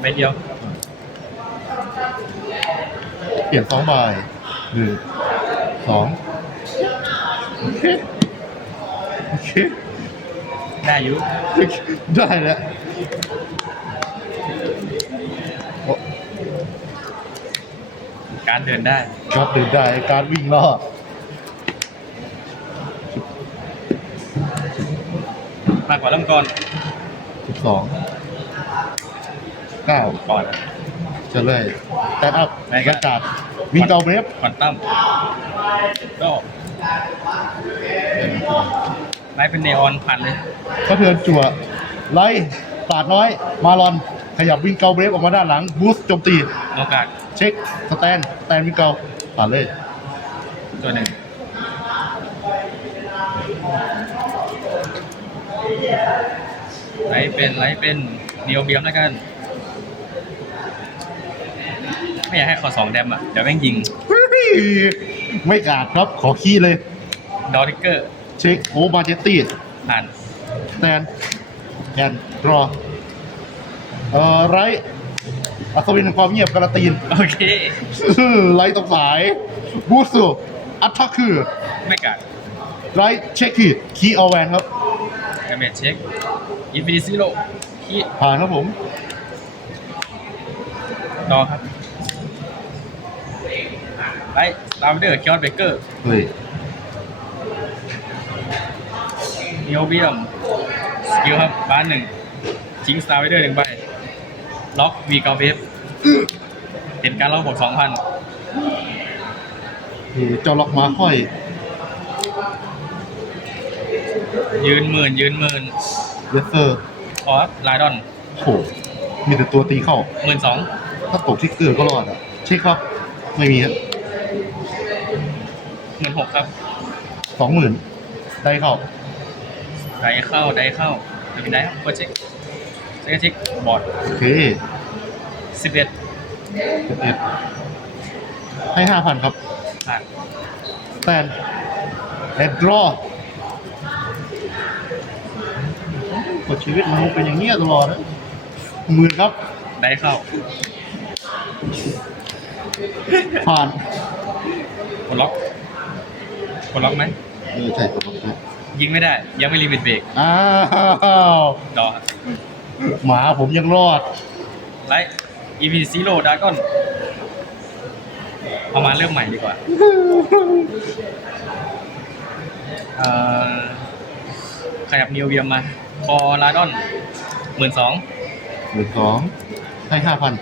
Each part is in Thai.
ใบเดียว เปลี่ยนสองใบหนึ่งสองโอเคโอเคได้อยู่ได้แล้วโอ้การเดินได้ครับเดินได้การวิ่งรอดมากกว่าเริ่มก่อนสิบสอง เก้าก่อนจะเลยแตนอัพไหนครับประกาศวิ่งเกาเบรฟควันตั้มก็ไลฟ์เป็นเนออนผ่านเลยสะเทือนจั่วไล่ปาดน้อย มารอนขยับวิ่งเกาเบรฟออกมาด้านหลังบูสต์โจมตีโนกาสเช็คสแตนสแตนวิ่งเกาผ่านเลยตัวหนึ่งไลฟ์เป็นไลฟ์เป็นเนียวเบียมแล้วกัน ไม่อยากให้ขอสองแดมอะ เดี๋ยวแม่งยิงไม่กาดครับขอขี้เลย ดอริเกอร์เช็คโอมาเจตตี้ผ่านสแตนแอนรอเอ่อไรอัศวินแห่งความเงียบการาตีนโอเคไลท์ตรงสายบูสต์อัตทักคือไม่กัดไรเช็คขีดคีย์เอาแวนครับดาเมจเช็คอินฟินิซิโลคีผ่านครับผมต่อครับ ไลท์ตามเดอร์คิออสเบเกอร์เฮ้ยเนียวเบียมสกิลครับบ้านหนึ่งทิ้งสตาร์ไวเดอร์หนึ่งใบ ล็อกวีกาเวฟเห็นการล็อกบวกสองพันนี่เจ้าล็อกมาค่อย ยืนหมื่นยืนหมื่นเลสเซอร์ออสไลดอนโหมีแต่ตัวตีเข้าหมื่นสองถ้าตกที่เกลือก็รอดอะเช็คครับ ไม่มีครับ หมื่นหกครับสองหมื่นได้เข้าไดเข้าไดเข้าจะเป็นไดครับกดเช็คเช็คเช็คบอร์ดโอเคสิบเอ็ดสิบเอ็ดให้ห้าพันครับผ่านแตนแอนดรอกดชีวิตมันเป็นอย่างเงี้ยตลอดนะหมื่นครับ ไดเข้า ผ่านกดล็อก กดล็อกไหมเออใช่กดล็อกนะยิงไม่ได้ ยังไม่ลิมิตเบรกอ้าวดอครับหมาผมยังรอด ไลท์อีพีซีโร่ดากอนเอามาเริ่มใหม่ดีกว่าเอ่อขยับนิวเวียมมา คอลาดอนหมื่นสองหมื่นสองให้ห้าพัน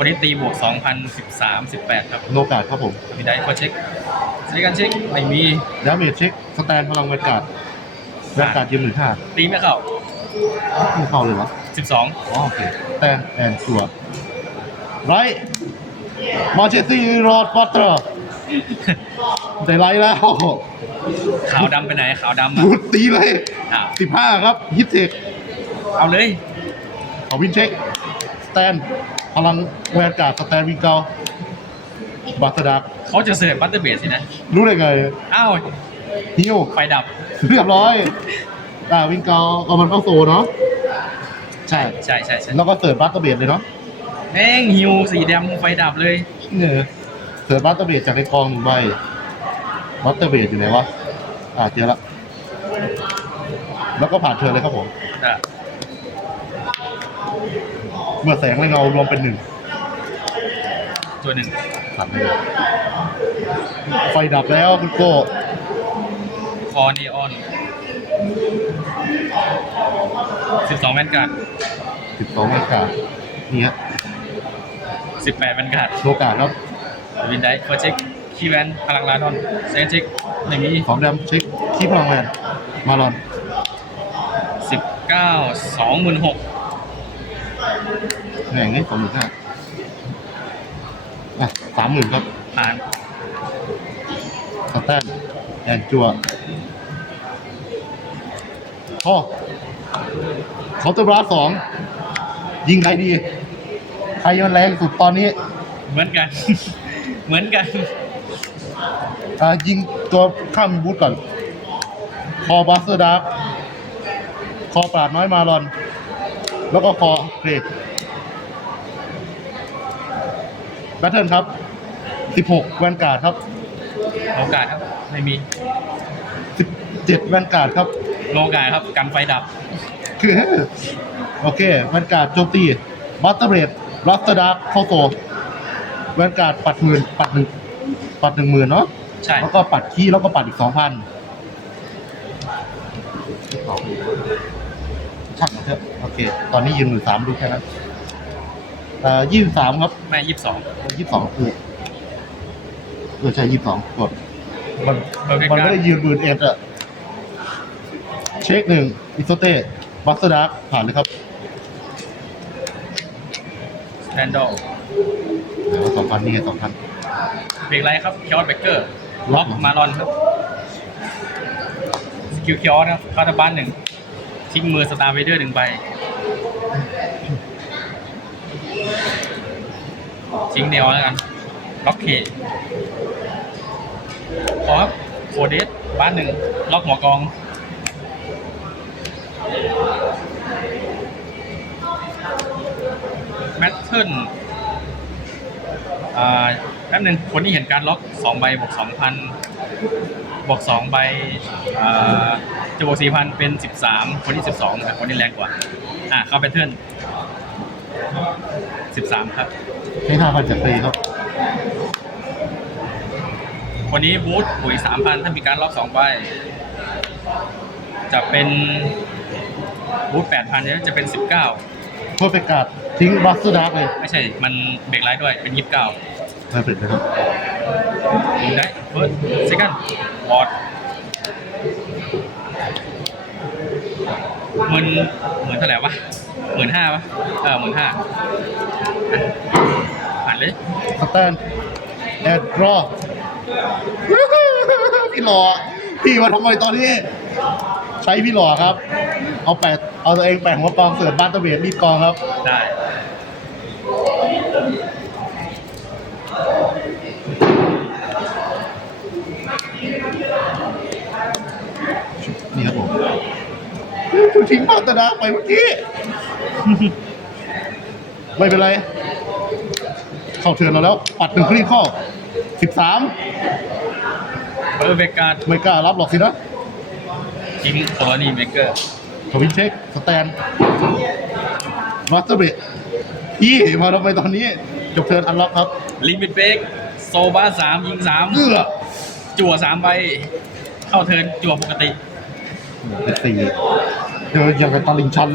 คนนี้ตีบวกสองพันสิบสามสิบแปดครับโนกาดครับผมมีได้ก็เช็คสติกันเช็คไม่มี ดาเมจเช็ค สแตนพลังแวนการ์ดแวนการ์ดยืมหนึ่งห้าตีไม่เข้า ไม่เข้าเลยวะสิบสองอ๋อโอเคแตนแอนชัวไรมาเชตี้รอดปัตเตอร์ได้ไรแล้วขาวดำไปไหนขาวดำอะบูดตีเลยอ้าวสิบห้าครับฮิตเทคเอาเลยเอาวินเช็คสแตน พลังแวนการ์ดสแตนวิงเกาบัตดักเขาจะเสิร์ฟบัตเตอร์เบสสินะ รู้ได้ไงอ้าวฮิวไฟดับเรียบร้อยอ่าวิงเกาเอามันเข้าโซเนาะใช่ใช่ใช่ใช่แล้วก็เสิร์ฟบัตเตอร์เบดเลยเนาะแม่งฮิวสีดำไฟดับเลยเนี่ยเสิร์ฟบัตเตอร์เบดจากในกองหนึ่งใบบัตเตอร์เบดอยู่ไหนวะอ่าเจอละแล้วก็ผ่านเชิญเลยครับผมอะ เมื่อแสงและเงารวมเป็นหนึ่งตัวหนึ่งผ่านเลยไฟดับแล้วคุณโก้คอนีออนสิบสองแวนการ์ดสิบสองนาฬิกานี่ฮะสิบแปดแวนการ์ดโลกาครับวินได้เฟิร์เช็คคีแวนพลังลาดอนเซนเช็คไม่มีของแดมเช็คที่พลังแวนมาลอนสิบเก้าสองหมื่นหก แหน่งนี้สองหมื่นห้าอะสามหมื่นครับผ่านสแตนแอนจัวพ่อเขาน์เตอร์บลัสสองยิงใครดี ใครมันแรงสุดตอนนี้เหมือนกัน เหมือนกันอ่ายิงตัวข้ามบูธก่อน คอบัสเตอร์ดาร์คอปราดน้อยมาลอน แล้วก็คอเกรดแบทเทิลครับสิบหกแวนการ์ดครับ โอกาสครับ ไม่มีสิบเจ็ดแวนการ์ดครับโอกาสครับ กันไฟดับ คือ โอเค แวนการ์ดโจมตีบัตเตอร์เบรดลัสเตอร์ดาร์เข้าโซแวนการ์ดปัดหมื่นปัดหนึ่งปัดหนึ่งหมื่นเนาะ ใช่ แล้วก็ปัดขี้แล้วก็ปัดอีกสองพัน ช่างมันเถอะโอเค ตอนนี้ยืนหมื่นสามดูแค่นั้นเอ่อยี่สิบสามครับแม่ยี่สิบสองยี่สิบสองคือเออใช่ยี่สิบสองกดมันเออเป็นมันการไม่ได้ยืนหมื่นเอ็ดอะเช็คหนึ่งอิโซเต้บัสเตอร์ดาร์ผ่านเลยครับแดนดอลสองพันนี่ไงสองพันเบรกไลท์ครับคิออสเบเกอร์ ล็อกมารอนครับ สกิลคิออสครับคาร์ดบ้านหนึ่ง ทิ้งมือสตาร์เวเดอร์หนึ่งใบ ทิ้งเดียวแล้วกัน ล็อกเคขอครับโคเดสบ้านหนึ่ง ล็อกหัวกองแมทเทิลอ่าแป๊บหนึ่งคนที่เห็นการล็อกสองใบ บวกสองพัน บวกสองใบอ่าจะบวกสี่พันเป็นสิบสามคนที่สิบสองแต่คนที่แรงกว่า อ่าเข้าแพทเทิร์นสิบสามครับให้ห้าพันจากฟรีครับคนนี้บูทปุ๋ยสามพันถ้ามีการล็อกสองใบจะเป็นบูทแปดพันเนี่ยจะเป็นสิบเก้าเพื่อไปการ์ดทิ้งบัสเตอร์ดาร์เลย ไม่ใช่ มันเบรกไลท์ด้วยเป็นยี่สิบเก้าไม่เป็นนะครับ ยิงได้เฟิร์สเซคันด์บอดหมื่นหมื่นเท่าไหร่วะหมื่นห้าปะเออหมื่นห้าผ่านเลยสแตนแอดรอพี่หล่อพี่มาทำไมตอนนี้ ใช้พี่หล่อครับ เอาแปดเอาตัวเองแปะหัวกองเสิร์ฟบ้านตะเบียดรีดกองครับ ได้ นี่ครับผม ทิ้งบ้านตะดาไปเมื่อกี้ ไม่เป็นไร เข้าเทือนเราแล้ว ปัดหนึ่งคลี่ข้อสิบสามเบอร์เบการ์ดไม่กล้ารับหรอกสินะทิ้งโคลนีเมเกอร์ทวินเช็คสแตนมาสเตอร์เบรพี่มาทำไมตอนนี้ จบเทิร์นอันล็อกครับ ลิมิตเบรกโซบาสามยิงสามเอื้อจั่วสามใบ เข้าเทิร์นจั่วปกติ เป็นสี่ เจออย่างกับตาลิงชัน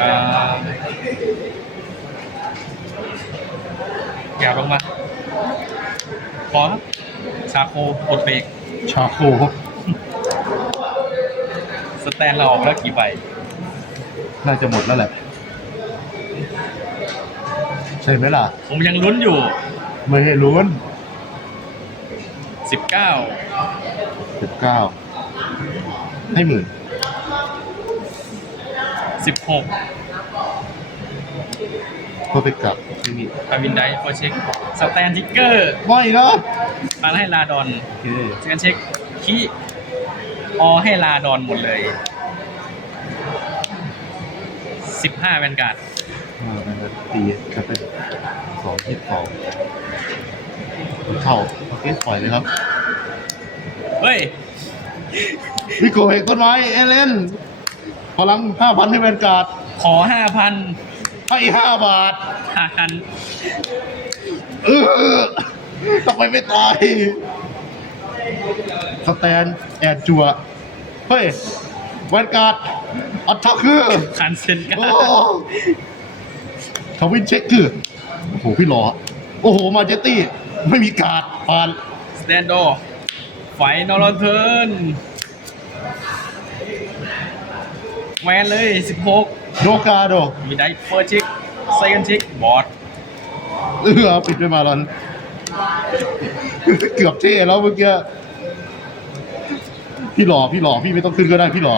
อ่าอย่าลงมาขอครับชาโคกดเบรกชาโคสแตนเราออกแล้วกี่ใบ น่าจะหมดแล้วแหละใช่ไหมล่ะ ผมยังลุ้นอยู่ ไม่ให้ลุ้น 19สิบเก้าให้หมื่น16เพื่อไปกลับที่นี่คาวินไดโฟเช็คสแตนทิกเกอร์ไม่นะมาให้ลาดอนโอเคสแกนเช็คคีออให้ลาดอนหมดเลย15แวนการ์ดอ่านั่นนะตีจะเป็นสองยี่สิบสองเข้า โอเคปล่อยเลยครับ เฮ้ยวิโกเอกต้นไม้เอเลนพลังห้าพันให้แวนการ์ดขอ5,000ให้ห้าบาทหากันเออทำไมไม่ตาย สแตนแอดจัว เฮ้ยแวนการ์ดอัตทัคคือคันเซนกัโอ้นทวินเช็คคือ โอ้โห พี่หลอโอ้โห มาเจตตี้ ไม่มีการ์ดผ่านสแตนโดไฟนอร์เทิร์นแวนเลย 16 โดกาโดมีได้เฟิร์สเช็คเซคันเช็คบอร์ดเออปิดไปมาลอน เกือบเท่แล้วเมื่อกี้พี่หล่อพี่หล่อพี่ไม่ต้องขึ้นก็ได้พี่หล่อ